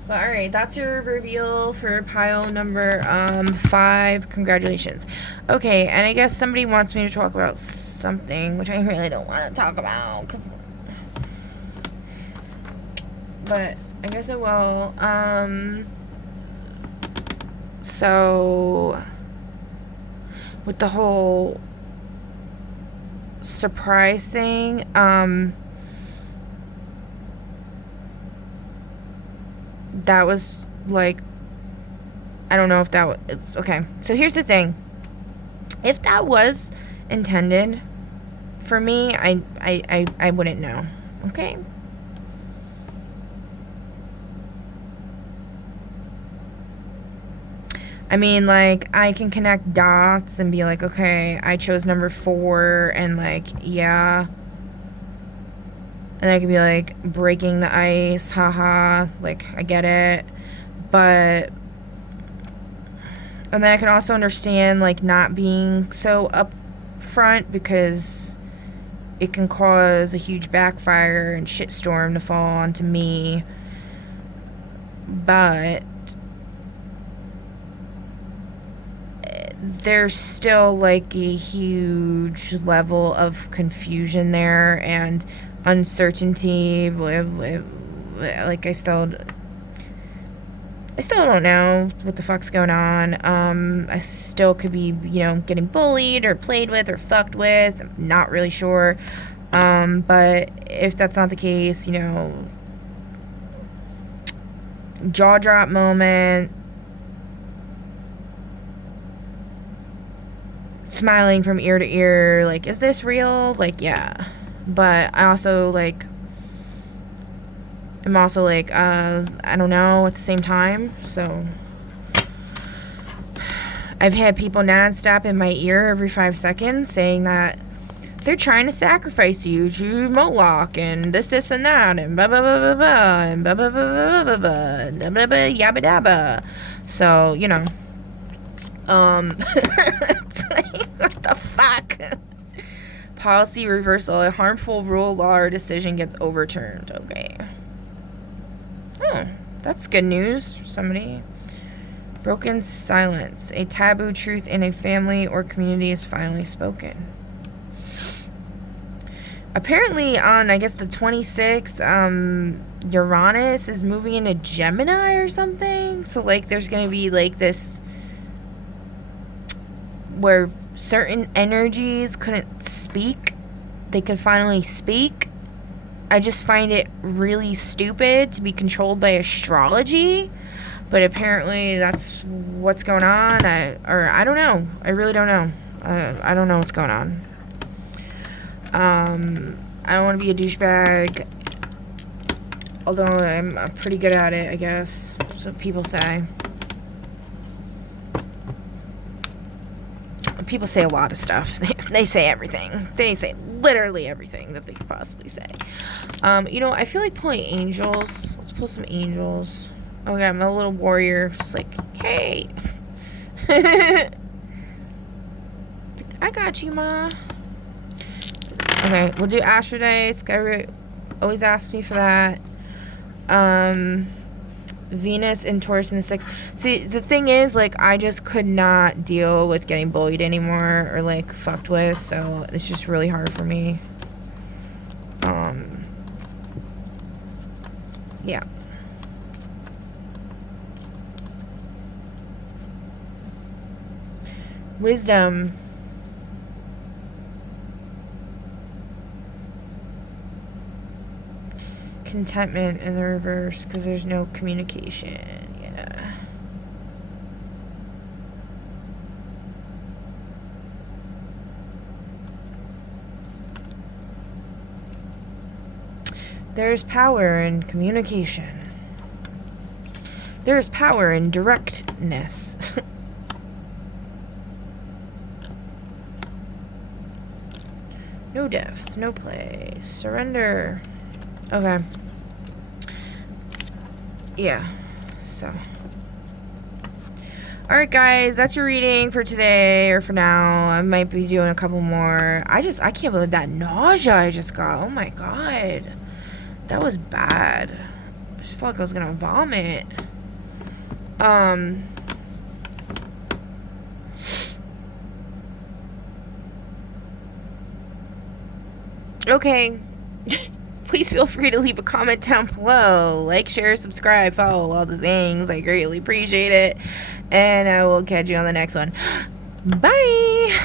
But alright, that's your reveal for pile number 5. Congratulations. Okay, and I guess somebody wants me to talk about something, which I really don't want to talk about, but I guess I will. So, with the whole surprise thing, that was, like, I don't know if that was, okay, so here's the thing. If that was intended for me, I wouldn't know, okay? I mean, like, I can connect dots and be like, okay, I chose number 4, and, like, yeah. And I could be like, breaking the ice, haha, like, I get it. But, and then I can also understand, like, not being so upfront, because it can cause a huge backfire and shitstorm to fall onto me. But there's still, like, a huge level of confusion there, and uncertainty. Like, I still don't know what the fuck's going on. I still could be, you know, getting bullied or played with or fucked with. I'm not really sure. But if that's not the case, you know, jaw drop moment, smiling from ear to ear, like, is this real? Like, yeah. But I also, like, I'm also, like, I don't know at the same time. So I've had people nonstop in my ear every 5 seconds saying that they're trying to sacrifice you to Moloch and this, and that, and blah, blah, blah, blah, blah, and blah, blah, blah, blah, blah, blah, blah, blah, blah, yabba dabba. So, you know, it's like, what the fuck? Policy reversal. A harmful rule, law, or decision gets overturned. Okay. Oh, that's good news for somebody. Broken silence. A taboo truth in a family or community is finally spoken. Apparently on, I guess, the 26th, Uranus is moving into Gemini or something. So, like, there's going to be, like, this where certain energies couldn't speak. They could finally speak. I just find it really stupid to be controlled by astrology. But apparently that's what's going on. I don't know. I really don't know. I don't know what's going on. I don't want to be a douchebag, although I'm pretty good at it, I guess. So people say. People say a lot of stuff. They say everything. They say literally everything that they could possibly say. You know, I feel like pulling angels. Let's pull some angels. Okay, I'm a little warrior. Just like, hey. I got you, Ma. Okay, we'll do Aphrodite. Sky always asks me for that. Venus and Taurus in the 6th. See, the thing is, like, I just could not deal with getting bullied anymore or, like, fucked with, so it's just really hard for me. Yeah. Wisdom. Contentment in the reverse because there's no communication. Yeah. There's power in communication. There's power in directness. No depth, no play. Surrender. Okay. Yeah. So. Alright, guys. That's your reading for today, or for now. I might be doing a couple more. I can't believe that nausea I just got. Oh my god. That was bad. I just felt like I was gonna vomit. Okay. Please feel free to leave a comment down below. Like, share, subscribe, follow, all the things. I greatly appreciate it. And I will catch you on the next one. Bye!